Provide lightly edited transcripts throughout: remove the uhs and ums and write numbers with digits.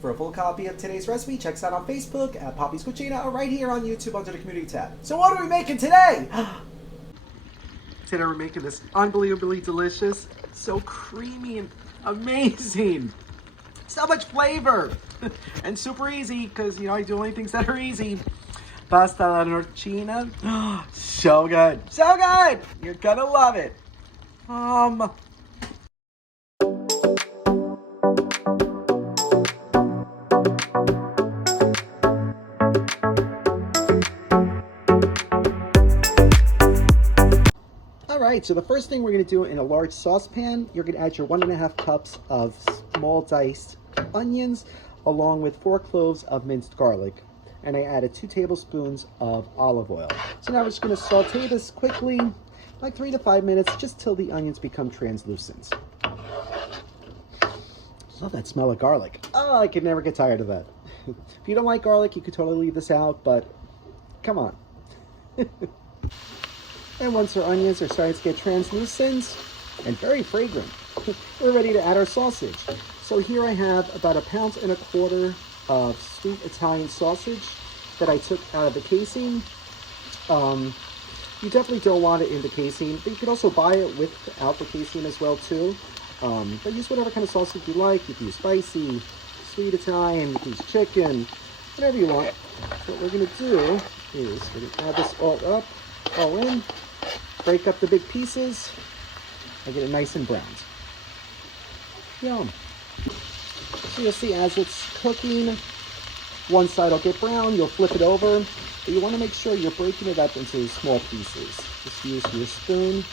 For a full copy of today's recipe, check us out on Facebook at Poppy's Cucina or right here on YouTube under the community tab. So what are we making today? Today we're making this unbelievably delicious, so creamy and amazing. So much flavor and super easy because, you know, I do only things that are easy. Pasta alla Norcina. So good. So good. You're gonna love it. All right, so the first thing we're going to do in a large saucepan, you're going to add your 1.5 cups of small diced onions along with 4 cloves of minced garlic. And I added 2 tablespoons of olive oil. So now we're just going to saute this quickly, like 3 to 5 minutes, just till the onions become translucent. Love that smell of garlic. Oh, I could never get tired of that. If you don't like garlic, you could totally leave this out, but come on. And once our onions are starting to get translucent and very fragrant, we're ready to add our sausage. So here I have about 1.25 pounds of sweet Italian sausage that I took out of the casing. You definitely don't want it in the casing, but you can also buy it without the casing as well too. But use whatever kind of sausage you like. You can use spicy, sweet Italian, you can use chicken, whatever you want. So what we're going to do is we're going to add this all in. Break up the big pieces and get it nice and browned. Yum. So you'll see as it's cooking, one side will get brown, you'll flip it over, but you want to make sure you're breaking it up into small pieces. Just use your spoon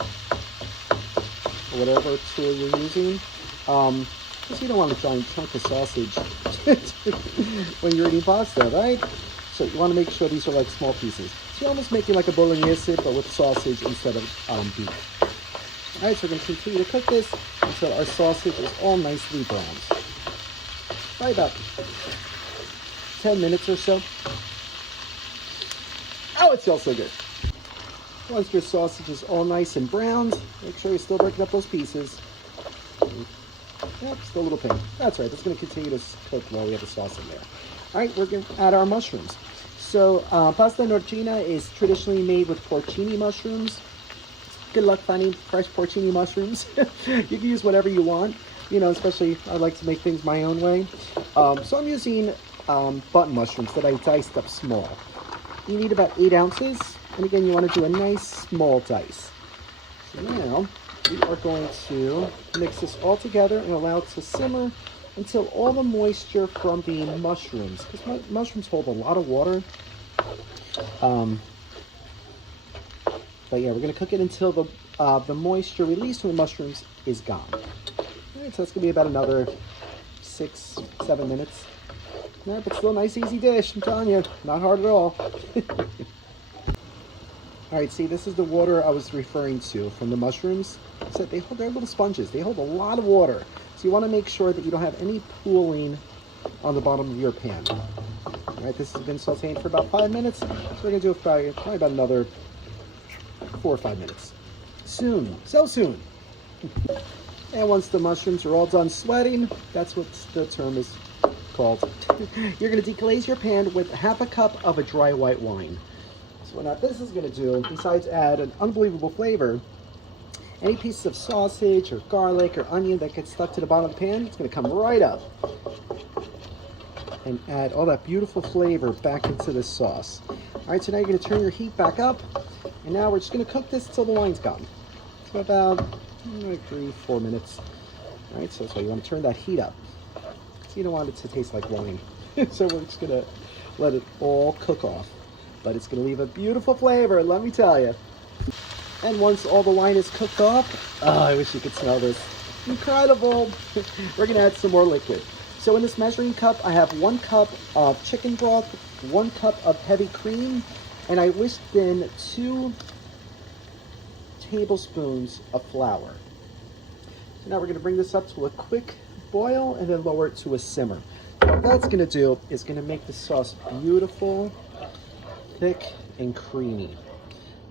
or whatever tool you're using. Because you don't want a giant chunk of sausage when you're eating pasta, right? So you want to make sure these are like small pieces. So you're almost making like a bolognese, but with sausage instead of beef. All right, so we're going to continue to cook this until our sausage is all nicely browned. Probably about 10 minutes or so. Oh, it smells so good. Once your sausage is all nice and browned, make sure you're still breaking up those pieces. Yep, still a little pink. That's right, that's going to continue to cook while we have the sauce in there. All right, we're going to add our mushrooms. So pasta Norcina is traditionally made with porcini mushrooms. Good luck finding fresh porcini mushrooms. You can use whatever you want, you know, especially I like to make things my own way. So I'm using button mushrooms that I diced up small. You need about 8 ounces. And again, you want to do a nice small dice. So now we are going to mix this all together and allow it to simmer until all the moisture from the mushrooms, because mushrooms hold a lot of water. But yeah, we're going to cook it until the moisture released from the mushrooms is gone. All right, so that's going to be about another 6-7 minutes. All right, but still a nice easy dish, I'm telling you, not hard at all. All right, see, this is the water I was referring to from the mushrooms. So they're little sponges. They hold a lot of water. So you want to make sure that you don't have any pooling on the bottom of your pan. All right, this has been sauteing for about 5 minutes. So we're going to do it for probably about another 4 or 5 minutes. Soon, so soon. And once the mushrooms are all done sweating, that's what the term is called. You're going to deglaze your pan with 1/2 cup of a dry white wine. So what this is going to do, besides add an unbelievable flavor, any pieces of sausage or garlic or onion that gets stuck to the bottom of the pan, it's going to come right up and add all that beautiful flavor back into this sauce. All right, so now you're going to turn your heat back up, and now we're just going to cook this until the wine's gone. So about 3-4 minutes. All right, so that's why you want to turn that heat up. So you don't want it to taste like wine. So we're just going to let it all cook off. But it's going to leave a beautiful flavor, let me tell you. And once all the wine is cooked off, oh, I wish you could smell this. Incredible. We're going to add some more liquid. So in this measuring cup, I have 1 cup of chicken broth, 1 cup of heavy cream, and I whisked in 2 tablespoons of flour. So now we're going to bring this up to a quick boil and then lower it to a simmer. What that's going to do is going to make the sauce beautiful, thick, and creamy.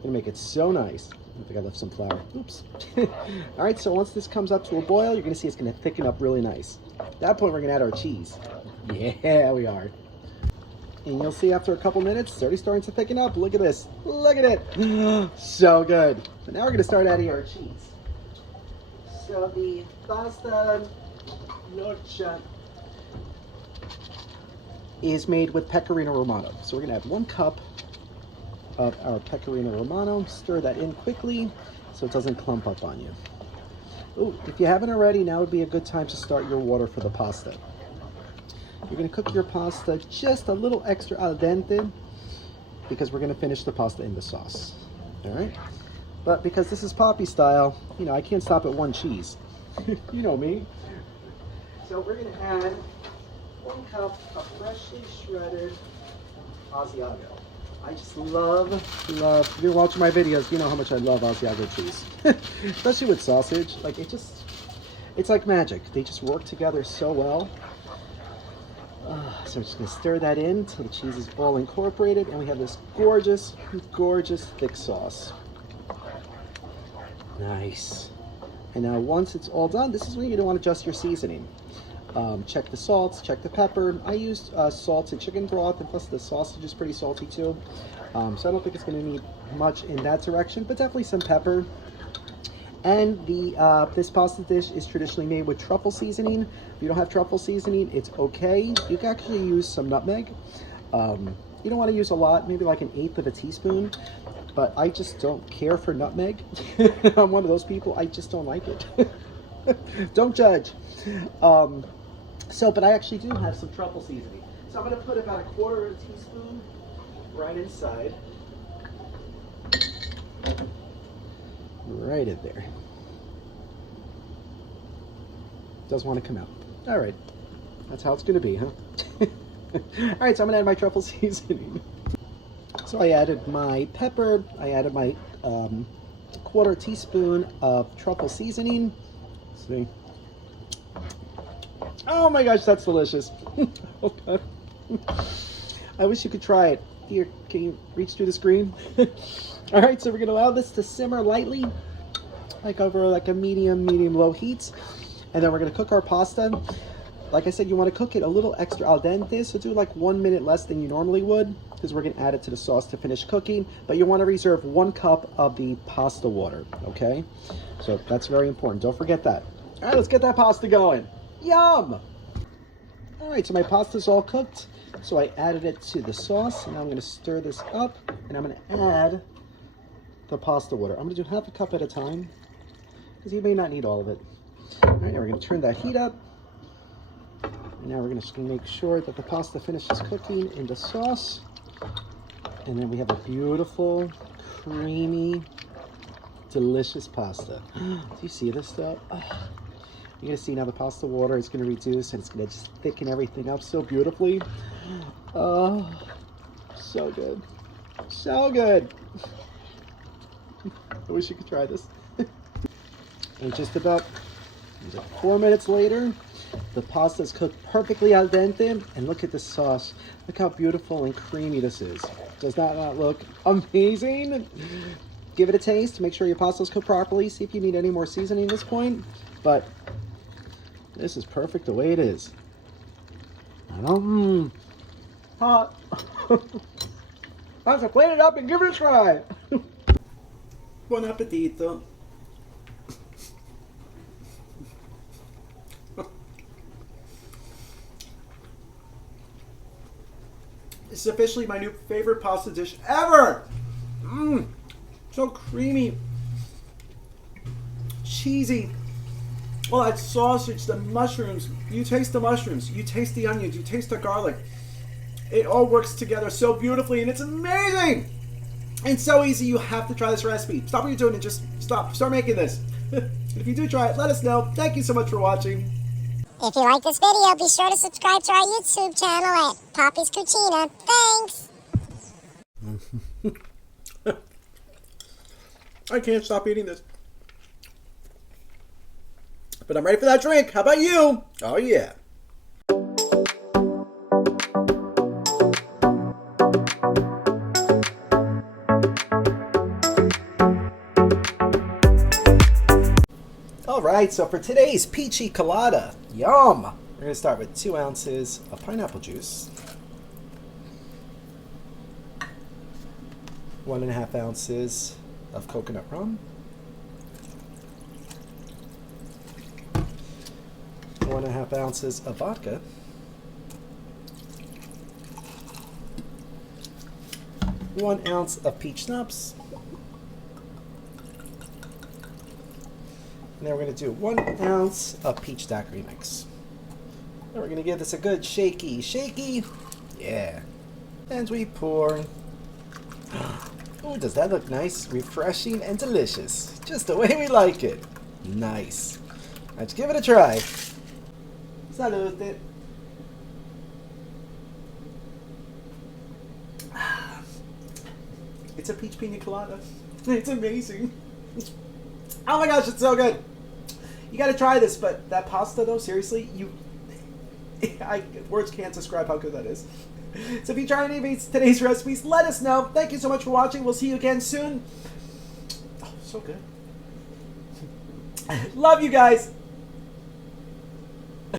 Gonna make it so nice. I think I left some flour. Oops. All right, so once this comes up to a boil, you're gonna see it's gonna thicken up really nice. At that point, we're gonna add our cheese. Yeah, we are. And you'll see after a couple minutes, it's already starting to thicken up. Look at this. Look at it. So good. But now we're going to start adding our cheese. So the pasta Norcina is made with pecorino romano. So we're going to add 1 cup of our pecorino romano. Stir that in quickly so it doesn't clump up on you. Ooh, if you haven't already, now would be a good time to start your water for the pasta. You're going to cook your pasta just a little extra al dente because we're going to finish the pasta in the sauce. All right? But because this is Poppy style, you know, I can't stop at 1 cheese. You know me. So we're going to add 1 cup of freshly shredded Asiago. I just love, if you're watching my videos, you know how much I love Asiago cheese. Especially with sausage. Like, it's like magic. They just work together so well. So we're just going to stir that in until the cheese is all incorporated, and we have this gorgeous, gorgeous thick sauce. Nice. And now once it's all done, this is when you're going to want to adjust your seasoning. Check the salts, check the pepper. I used salt and chicken broth, and plus the sausage is pretty salty too. So I don't think it's going to need much in that direction, but definitely some pepper. And this pasta dish is traditionally made with truffle seasoning. If you don't have truffle seasoning, it's okay. You can actually use some nutmeg. You don't want to use a lot, maybe like 1/8 of a teaspoon. But I just don't care for nutmeg. I'm one of those people, I just don't like it. Don't judge. But I actually do have some truffle seasoning. So I'm going to put about 1/4 teaspoon right inside. Right in there. Doesn't want to come out. All right. That's how it's going to be, huh? All right, so I'm going to add my truffle seasoning. So I added my pepper. I added my 1/4 teaspoon of truffle seasoning. See? Oh my gosh, that's delicious. Oh God. I wish you could try it. Here, can you reach through the screen? All right, so we're going to allow this to simmer lightly, like over like a medium-low heat. And then we're going to cook our pasta. Like I said, you want to cook it a little extra al dente, so do like 1 minute less than you normally would, because we're going to add it to the sauce to finish cooking. But you want to reserve 1 cup of the pasta water, okay? So that's very important. Don't forget that. All right, let's get that pasta going. Yum! All right, so my pasta's all cooked. So I added it to the sauce, and now I'm going to stir this up, and I'm going to add the pasta water. I'm going to do 1/2 cup at a time, because you may not need all of it. All right, now we're going to turn that heat up. And now we're just going to make sure that the pasta finishes cooking in the sauce. And then we have a beautiful, creamy, delicious pasta. Do you see this stuff? Oh. You're going to see now the pasta water is going to reduce, and it's going to just thicken everything up so beautifully. Oh, so good. So good. I wish you could try this. And just about 4 minutes later, the pasta is cooked perfectly al dente, and look at the sauce. Look how beautiful and creamy this is. Does that not look amazing? Give it a taste. Make sure your pasta is cooked properly. See if you need any more seasoning at this point. But this is perfect the way it is. Hot. Let's plate it up and give it a try. Buon appetito. This is officially my new favorite pasta dish ever. So creamy, cheesy. Well, that sausage, the mushrooms. You taste the mushrooms. You taste the onions. You taste the garlic. It all works together so beautifully, and it's amazing. It's so easy. You have to try this recipe. Stop what you're doing and just stop. Start making this. If you do try it, let us know. Thank you so much for watching. If you like this video, be sure to subscribe to our YouTube channel at Poppy's Cucina. Thanks! I can't stop eating this. But I'm ready for that drink. How about you? Oh, yeah. All right, so for today's peachy colada, yum! We're going to start with 2 ounces of pineapple juice, 1.5 ounces of coconut rum, 1.5 ounces of vodka, 1 ounce of peach schnapps, and then we're going to do 1 ounce of peach daiquiri mix. And we're going to give this a good shaky, yeah. And we pour. Oh, does that look nice? Refreshing and delicious. Just the way we like it. Nice. Let's give it a try. Salute. It's a peach pina colada. It's amazing. Oh my gosh, it's so good. You gotta try this, but that pasta though, seriously, words can't describe how good that is. So if you try any of today's recipes, let us know. Thank you so much for watching. We'll see you again soon. Oh, so good. Love you guys.